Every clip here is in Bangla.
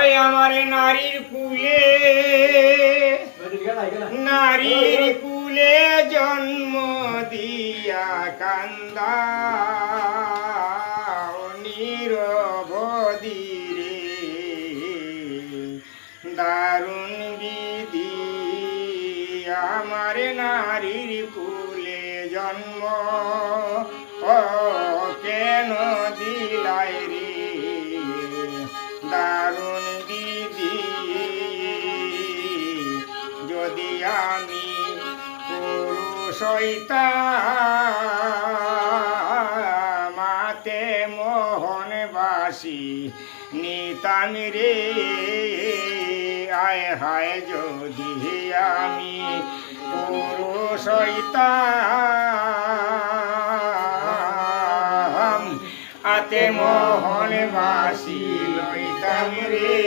ওই আমার নারীর কুলে জন্ম দিয়া কান্দা নিরবধি দারুণ বিধি আমার নারীর কুলে জন্ম ও কেন দিলাই রে দারুণ বিধি যদি আমি পুরুষ হইতাম মাতে মোহনবাসী নিতাম রে আয় হায় যদি আমি পুরুষ হইতাম আতে মোহনবাসী লইতাম রে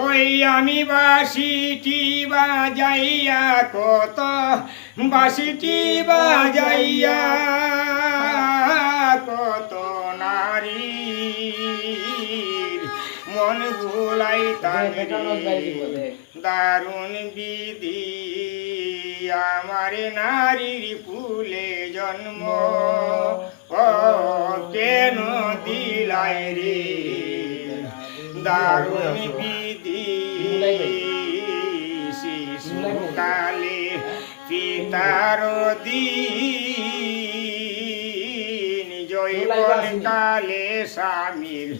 ওই আমি বাঁশিটি বাজাইয়া কত বাঁশিটি বাজাইয়া কত নারীর মন ভুলাইতাম দারুণ বিধি আমার নারীর কুলে জন্ম ও কেন দিলাই রে দারুণ বিধি শিশুকালে পিতার দিন জৈবন কালে স্বামীর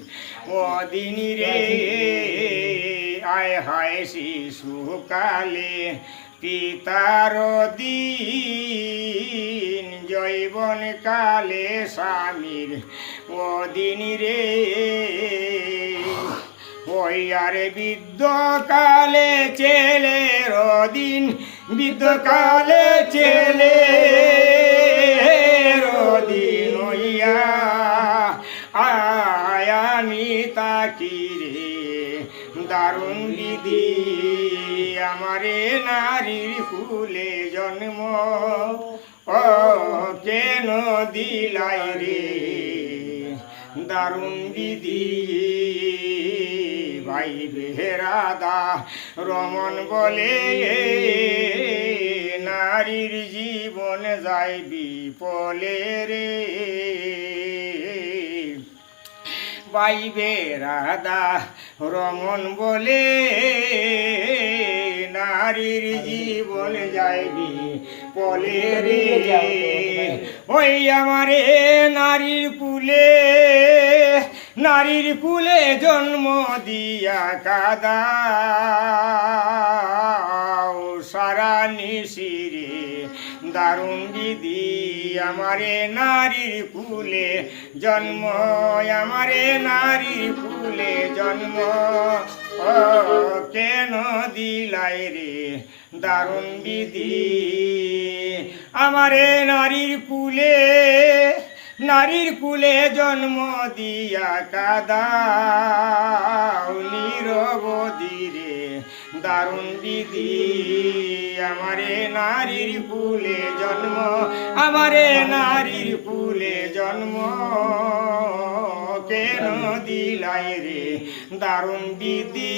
মদিন রে আয় হায় শিশুকালে পিতার দিন জৈবন কালে স্বামীর মদিন রে ওই আর বৃদ্ধকালে ছেলের দিন বৃদ্ধকালে ছেলের দিন হইয়া আমি তাকি রে দারুণ বিধি আমারে নারীর কুলে জন্ম ও কেন দিলাই রে দারুণ বিধি ভাই বেহরাদা রমন বলে নারীর জীবন যায় বিপলে রে ভাই বেহরাদা রমন বলে নারীর জীবন যায় বিপলে রে ওই আমারে নারীর কুলে জন্ম দিয়া কাদা সারা নিশিরে দারুণ বিধি আমারে নারীর কুলে জন্ম আমারে নারীর কুলে জন্ম ও কেন দিলাই রে দারুণ বিধি আমারে নারীর কুলে জন্ম দিয়া কাদা নিরবধি রে দারুণ বিধি আমারে নারীর কুলে জন্ম আমারে নারীর কুলে জন্ম কেন দিলাই রে দারুণ বিধি